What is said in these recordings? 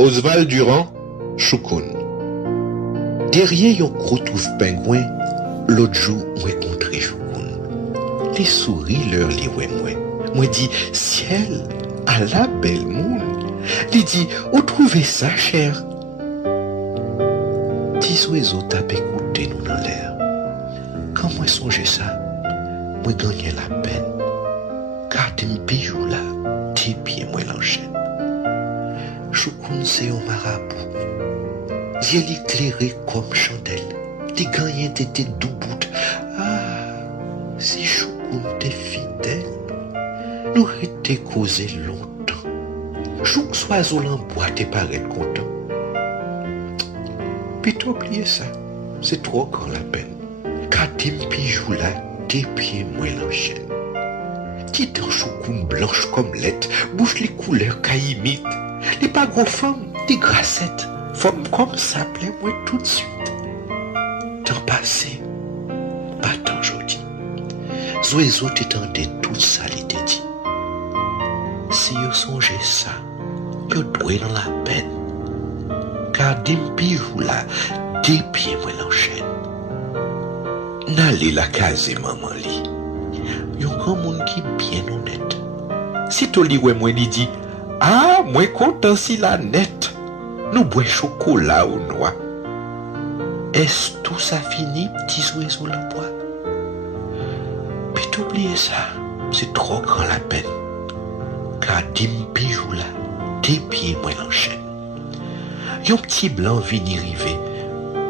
Oswald Durand, Choukoun. Derrière yon gros touffe pingouin, l'autre jour, moi rencontré Choukoun. Les souris leur les ouais moi. Moi dit, ciel, à la belle moune. Il dit, où trouvez ça, cher? 10 oiseaux tapent écouter nous dans l'air. Quand moi songeais ça, moi gagnais la peine. Car t'es bijou là, tes pieds moi l'enchaîne. Choukoun c'est un marabout. J'ai l'éclairé comme chandelle. T'es gagné t'étais doubout. Ah, si Choukoun t'es fidèle, nous étions causé longtemps. Chouk soiseau l'emboîte t'es paraît content. Puis t'oublier ça, c'est trop grand la peine. Car t'es bijou là, tes pieds moi l'enchaîne. Qui dans Choukoun blanche comme l'être, bouge les couleurs caïmites. Les pas gros femmes, des grassettes, femmes comme ça, plaît-moi tout de suite. Temps passé, pas tant aujourd'hui. Zoézo t'étendait tout ça, l'été dit. Si yo songeait ça, yo doué dans la peine. Car des bijoux là, des pieds moi l'enchaîne. N'allez la case maman li. Yon grand monde qui bien honnête. Si to li ouais moi li dit, ah, moi content si la net. Nous bois chocolat ou noix. Est-ce tout ça fini, petit oiseau l'embois? Puis t'oublier ça, c'est trop grand la peine. Car dim bijou là, tes pieds moi l'enchaîne. Yon petit blanc vini rivé,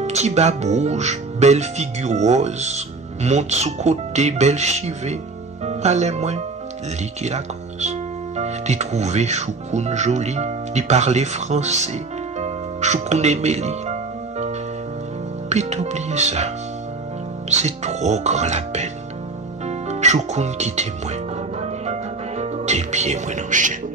petit bab rouge, belle figure rose, monte sous côté, belle chivée. Allez moi, li qui la cause. D'y trouver Choukoun joli, d'y parler français, Choukoun Emeli. Puis t'oublier ça, c'est trop grand la peine. Choukoun quitte moi, tes pieds moi l'enchaîne.